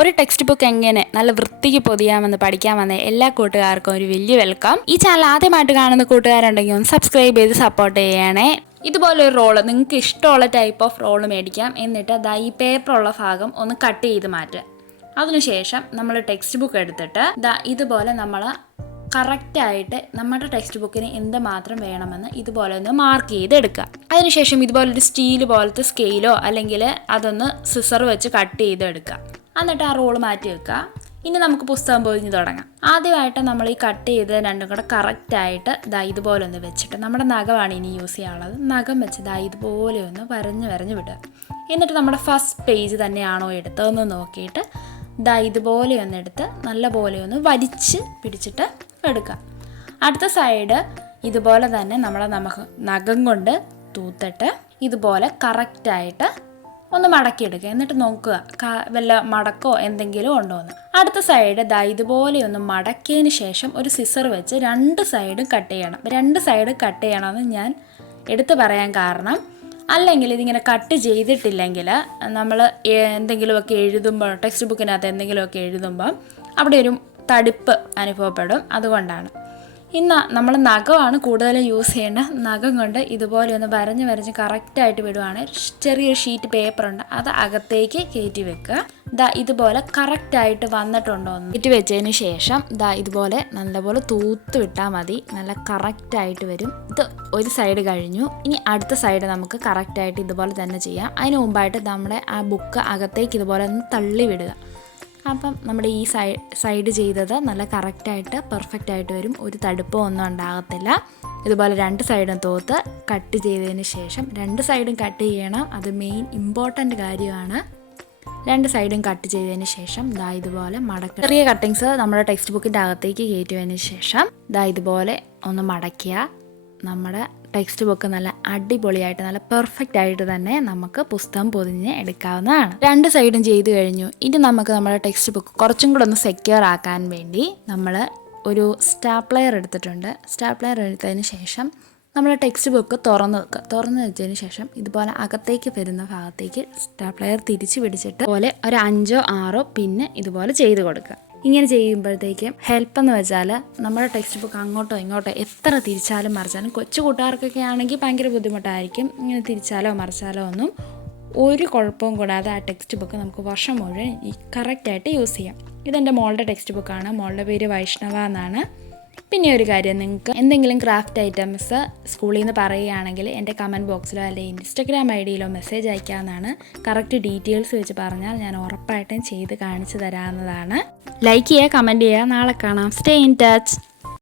ഒരു text book എങ്ങനെ നല്ല വൃത്തിക്ക് പൊതിയാമെന്ന് പഠിക്കാൻ വന്ന എല്ലാ കൂട്ടുകാർക്കും ഒരു വലിയ വെൽക്കം. ഈ ചാനൽ ആദ്യമായിട്ട് കാണുന്ന കൂട്ടുകാരുണ്ടെങ്കിൽ ഒന്ന് സബ്സ്ക്രൈബ് ചെയ്ത് സപ്പോർട്ട് ചെയ്യണേ. ഇതുപോലെ ഒരു റോള് നിങ്ങൾക്ക് ഇഷ്ടമുള്ള ടൈപ്പ് ഓഫ് റോള് മേടിക്കാം. എന്നിട്ട് ഈ പേപ്പറുള്ള ഭാഗം ഒന്ന് കട്ട് ചെയ്ത് മാറ്റുക. അതിനുശേഷം നമ്മൾ ടെക്സ്റ്റ് ബുക്ക് എടുത്തിട്ട് ഇതുപോലെ നമ്മൾ കറക്റ്റായിട്ട് നമ്മുടെ ടെക്സ്റ്റ് ബുക്കിന് എന്തുമാത്രം വേണമെന്ന് ഇതുപോലെ ഒന്ന് മാർക്ക് ചെയ്തെടുക്കുക. അതിനുശേഷം ഇതുപോലൊരു സ്റ്റീൽ പോലത്തെ സ്കെയിലോ അല്ലെങ്കിൽ അതൊന്ന് സിസർ വെച്ച് കട്ട് ചെയ്തെടുക്കുക. എന്നിട്ട് ആ റോള് മാറ്റി വെക്കുക. ഇനി നമുക്ക് പുസ്തകം പൊതിഞ്ഞ് തുടങ്ങാം. ആദ്യമായിട്ട് നമ്മൾ ഈ കട്ട് ചെയ്ത് രണ്ടും കൂടെ കറക്റ്റായിട്ട് ഇതുപോലെ ഒന്ന് വെച്ചിട്ട് നമ്മുടെ നഖമാണ് ഇനി യൂസ് ചെയ്യാനുള്ളത്. നഖം വെച്ച് ഇതുപോലെ ഒന്ന് വരഞ്ഞ് വിടുക. എന്നിട്ട് നമ്മുടെ ഫസ്റ്റ് പേജ് തന്നെയാണോ എടുത്തതെന്ന് നോക്കിയിട്ട് ഇതുപോലെ ഒന്ന് എടുത്ത് നല്ല പോലെ ഒന്ന് വലിച്ച് പിടിച്ചിട്ട് എടുക്കുക. അടുത്ത സൈഡ് ഇതുപോലെ തന്നെ നമ്മളെ നഖം കൊണ്ട് തൂത്തിട്ട് ഇതുപോലെ കറക്റ്റായിട്ട് ഒന്ന് മടക്കിയെടുക്കുക. എന്നിട്ട് നോക്കുക വല്ല മടക്കോ എന്തെങ്കിലും ഉണ്ടോ എന്ന്. അടുത്ത സൈഡ് ഇതുപോലെ ഒന്ന് മടക്കിയതിന് ശേഷം ഒരു സിസർ വെച്ച് രണ്ട് സൈഡും കട്ട് ചെയ്യണം. രണ്ട് സൈഡ് കട്ട് ചെയ്യണമെന്ന് ഞാൻ എടുത്തു പറയാൻ കാരണം, അല്ലെങ്കിൽ ഇതിങ്ങനെ കട്ട് ചെയ്തിട്ടില്ലെങ്കിൽ നമ്മൾ എന്തെങ്കിലുമൊക്കെ എഴുതുമ്പോൾ ടെക്സ്റ്റ് ബുക്കിനകത്ത് എന്തെങ്കിലുമൊക്കെ എഴുതുമ്പോൾ അവിടെ ഒരു തടിപ്പ് അനുഭവപ്പെടും. അതുകൊണ്ടാണ്. ഇന്ന് നമ്മൾ നഖമാണ് കൂടുതലും യൂസ് ചെയ്യേണ്ട. നഖം കൊണ്ട് ഇതുപോലെ ഒന്ന് വരഞ്ഞ് കറക്റ്റായിട്ട് വിടുവാണ്. ചെറിയൊരു ഷീറ്റ് പേപ്പറുണ്ട്, അത് അകത്തേക്ക് കയറ്റി വെക്കുക. ഇതുപോലെ കറക്റ്റായിട്ട് വന്നിട്ടുണ്ടോ എന്ന് കയറ്റി വെച്ചതിന് ശേഷം ഇതുപോലെ നല്ലപോലെ തൂത്ത് വിട്ടാൽ മതി. നല്ല കറക്റ്റായിട്ട് വരും. ഇത് ഒരു സൈഡ് കഴിഞ്ഞു. ഇനി അടുത്ത സൈഡ് നമുക്ക് കറക്റ്റായിട്ട് ഇതുപോലെ തന്നെ ചെയ്യാം. അതിന് മുമ്പായിട്ട് നമ്മുടെ ആ ബുക്ക് അകത്തേക്ക് ഇതുപോലെ ഒന്ന് തള്ളി വിടുക. അപ്പം നമ്മുടെ ഈ സൈഡ് ചെയ്തത് നല്ല കറക്റ്റായിട്ട് പെർഫെക്റ്റായിട്ട് വരും. ഒരു തടുപ്പോ ഒന്നും ഉണ്ടാകത്തില്ല. ഇതുപോലെ രണ്ട് സൈഡും തൂത്ത് കട്ട് ചെയ്തതിന് ശേഷം രണ്ട് സൈഡും കട്ട് ചെയ്യണം. അത് മെയിൻ ഇമ്പോർട്ടൻ്റ് കാര്യമാണ്. രണ്ട് സൈഡും കട്ട് ചെയ്തതിന് ശേഷം ഇതുപോലെ മടക്കുക. ചെറിയ കട്ടിങ്സ് നമ്മുടെ ടെക്സ്റ്റ് ബുക്കിൻ്റെ അകത്തേക്ക് കയറ്റുന്നതിന് ശേഷം ഇതുപോലെ ഒന്ന് മടക്കിയ നമ്മുടെ ടെക്സ്റ്റ് ബുക്ക് നല്ല അടിപൊളിയായിട്ട് നല്ല പെർഫെക്റ്റ് ആയിട്ട് തന്നെ നമുക്ക് പുസ്തകം പൊതിഞ്ഞ് എടുക്കാവുന്നതാണ്. രണ്ട് സൈഡും ചെയ്ത് കഴിഞ്ഞു. ഇനി നമുക്ക് നമ്മുടെ ടെക്സ്റ്റ് ബുക്ക് കുറച്ചും കൂടെ ഒന്ന് സെക്യൂർ ആക്കാൻ വേണ്ടി നമ്മൾ ഒരു സ്റ്റാപ്ലെയർ എടുത്തിട്ടുണ്ട്. സ്റ്റാപ്ലെയർ എടുത്തതിന് ശേഷം നമ്മൾ ടെക്സ്റ്റ് ബുക്ക് തുറന്ന് വെച്ചതിന് ശേഷം ഇതുപോലെ അകത്തേക്ക് വരുന്ന ഭാഗത്തേക്ക് സ്റ്റാപ്ലെയർ തിരിച്ച് പിടിച്ചിട്ട് പോലെ ഒരു 5 or 6 പിന്നെ ഇതുപോലെ ചെയ്ത് കൊടുക്കുക. ഇങ്ങനെ ചെയ്യുമ്പോഴത്തേക്കും ഹെൽപ്പ് എന്ന് വെച്ചാൽ നമ്മുടെ ടെക്സ്റ്റ് ബുക്ക് അങ്ങോട്ടോ ഇങ്ങോട്ടോ എത്ര തിരിച്ചാലും മറിച്ചാലും കൊച്ചു കൂട്ടുകാർക്കൊക്കെ ആണെങ്കിൽ ഭയങ്കര ബുദ്ധിമുട്ടായിരിക്കും. ഇങ്ങനെ തിരിച്ചാലോ മറിച്ചാലോ ഒന്നും ഒരു കുഴപ്പവും കൂടാതെ ആ ടെക്സ്റ്റ് ബുക്ക് നമുക്ക് വർഷം മുഴുവൻ കറക്റ്റായിട്ട് യൂസ് ചെയ്യാം. ഇതെൻ്റെ മോളുടെ ടെക്സ്റ്റ് ബുക്കാണ്. മോളുടെ പേര് വൈഷ്ണവ എന്നാണ്. പിന്നെ ഒരു കാര്യം, നിങ്ങൾക്ക് എന്തെങ്കിലും ക്രാഫ്റ്റ് ഐറ്റംസ് സ്കൂളിൽ നിന്ന് പറയുകയാണെങ്കിൽ എൻ്റെ കമൻറ്റ് ബോക്സിലോ അല്ലെങ്കിൽ ഇൻസ്റ്റഗ്രാം ഐഡിയിലോ മെസ്സേജ് അയക്കാവുന്നതാണ്. കറക്റ്റ് ഡീറ്റെയിൽസ് വെച്ച് പറഞ്ഞാൽ ഞാൻ ഉറപ്പായിട്ടും ചെയ്ത് കാണിച്ചു തരാവുന്നതാണ്. ലൈക്ക് ചെയ്യുക, കമൻറ്റ് ചെയ്യുക. നാളെ കാണാം. Stay in touch.